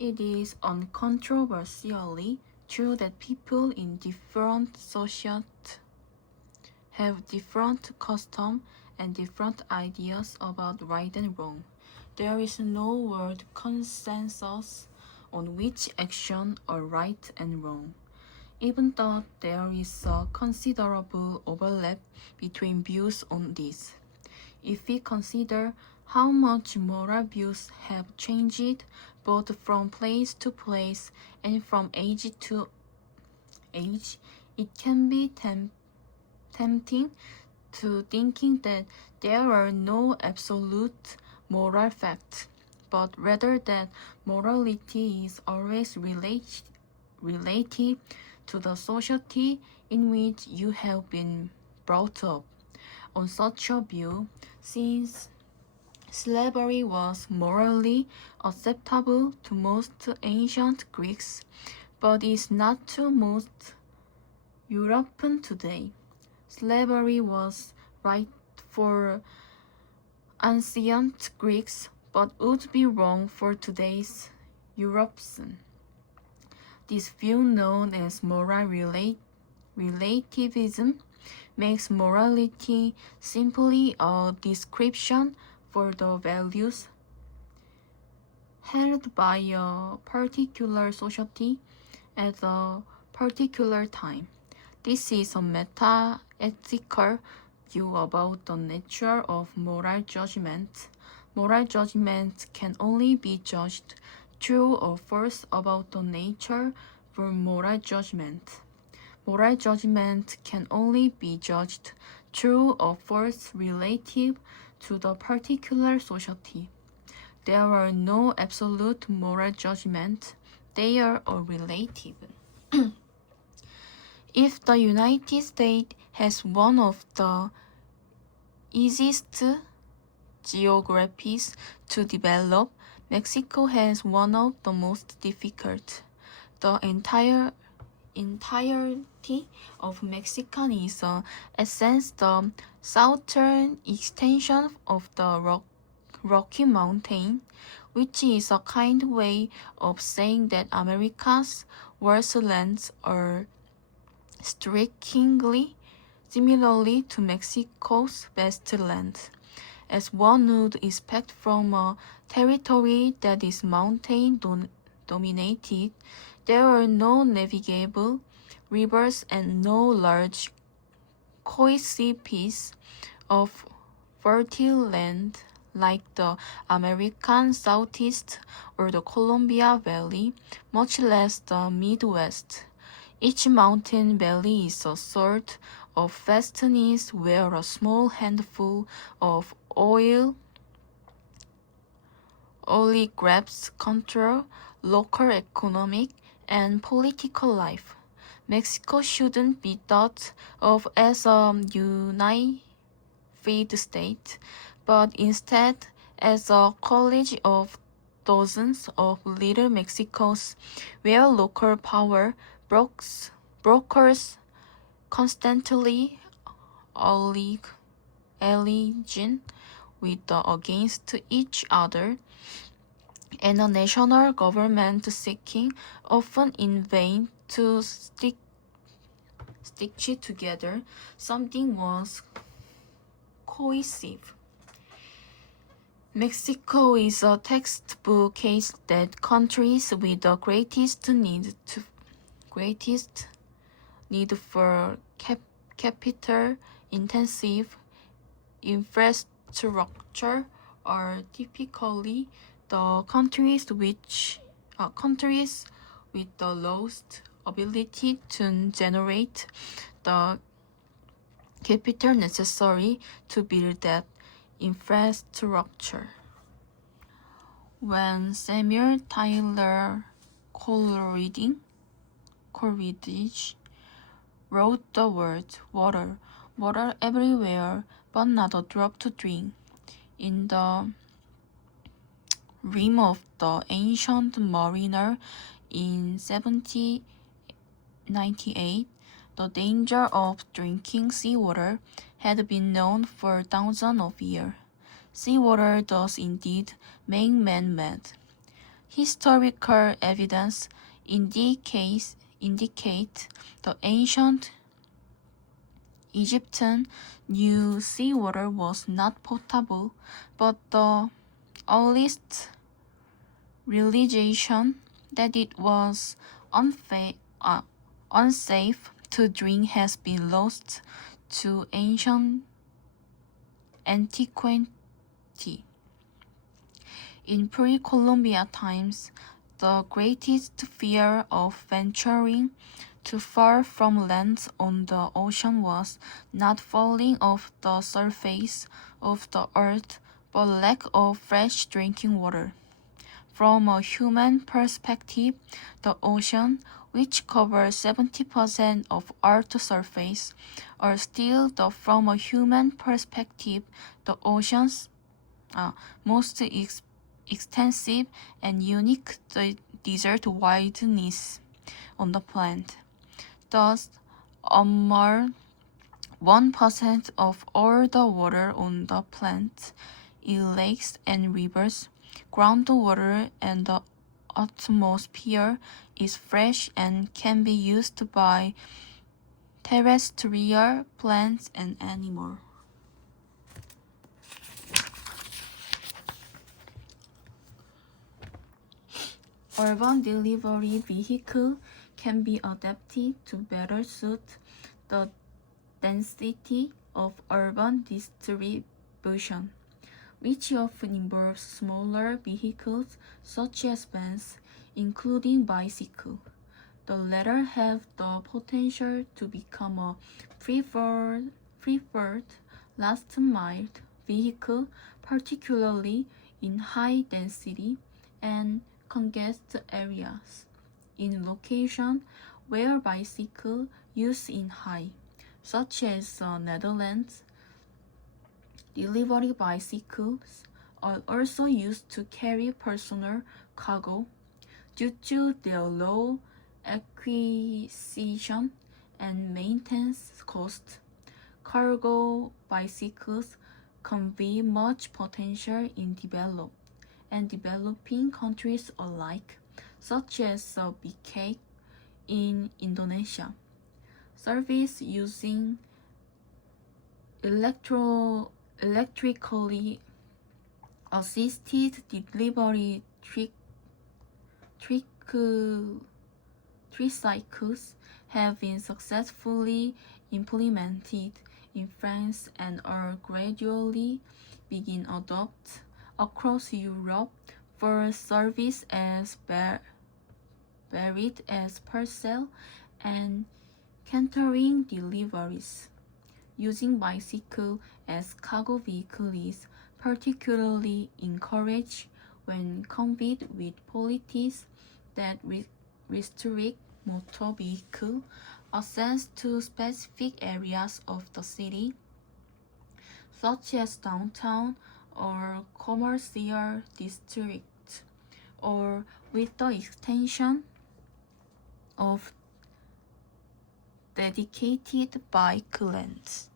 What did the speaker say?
It is uncontroversially true that people in different societies have different customs and different ideas about right and wrong. There is no world consensus on which actions are right and wrong, even though there is a considerable overlap between views on this. If we consider how much moral views have changed both from place to place and from age to age, it can be tempting to thinking that there are no absolute moral facts, but rather that morality is always related to the society in which you have been brought up. On such a view, since slavery was morally acceptable to most ancient Greeks, but is not to most Europeans today, slavery was right for ancient Greeks, but would be wrong for today's Europeans. This view, known as moral relativism, makes morality simply a description for the values held by a particular society at a particular time. This is a meta-ethical view about the nature of moral judgment. Moral judgment can only be judged true or false about the nature for moral judgment. Moral judgment can only be judged true or false relative to the particular society. There are no absolute moral judgments, they are all relative. If the United States has one of the easiest geographies to develop, Mexico has one of the most difficult. The entirety of Mexico is, in essence, the southern extension of the Rocky Mountain, which is a kind way of saying that America's wastelands are strikingly similarly to Mexico's wastelands, as one would expect from a territory that is mountain dominated. There are no navigable rivers and no large cohesive piece of fertile land like the American Southeast or the Columbia Valley, much less the Midwest. Each mountain valley is a sort of fastness where a small handful of oligarchs control local economic and political life. Mexico shouldn't be thought of as a unified state, but instead as a college of dozens of little Mexicos where local power brokers constantly alleging against each other, and a national government seeking, often in vain, to stitch together something was cohesive. Mexico is a textbook case that countries with the greatest need for capital-intensive infrastructure are typically the countries with the lowest ability to generate the capital necessary to build that infrastructure. When Samuel Taylor Coleridge wrote the words water, water everywhere, but not a drop to drink, in the Dream of the Ancient Mariner in 1798, the danger of drinking seawater had been known for thousands of years. Seawater does indeed make men mad. historical evidence indicate the ancient Egyptian knew seawater was not potable, but the earliest realization that it was unsafe to drink has been lost to ancient antiquity. In pre-Columbian times, the greatest fear of venturing too far from land on the ocean was not falling off the surface of the earth, but lack of fresh drinking water. From a human perspective, the ocean, which covers 70% of Earth's surface, are still from a human perspective, the ocean's most extensive and unique desert wilderness on the planet. Thus, more 1% of all the water on the planet in lakes and rivers, groundwater, and the atmosphere is fresh and can be used by terrestrial plants and animals. Urban delivery vehicle can be adapted to better suit the density of urban distribution, which often involves smaller vehicles such as vans, including bicycles. The latter have the potential to become a preferred last-mile vehicle, particularly in high-density and congested areas, in locations where bicycle use is high, such as the Netherlands. Delivery bicycles are also used to carry personal cargo. Due to their low acquisition and maintenance costs, cargo bicycles convey much potential in developed and developing countries alike, such as BK in Indonesia. Service using electrically assisted delivery tricycles have been successfully implemented in France and are gradually being adopted across Europe for service as varied as parcel and catering deliveries. Using bicycle as cargo vehicle is particularly encouraged when combined with policies that restrict motor vehicle access to specific areas of the city, such as downtown or commercial districts, or with the extension of dedicated bike lanes.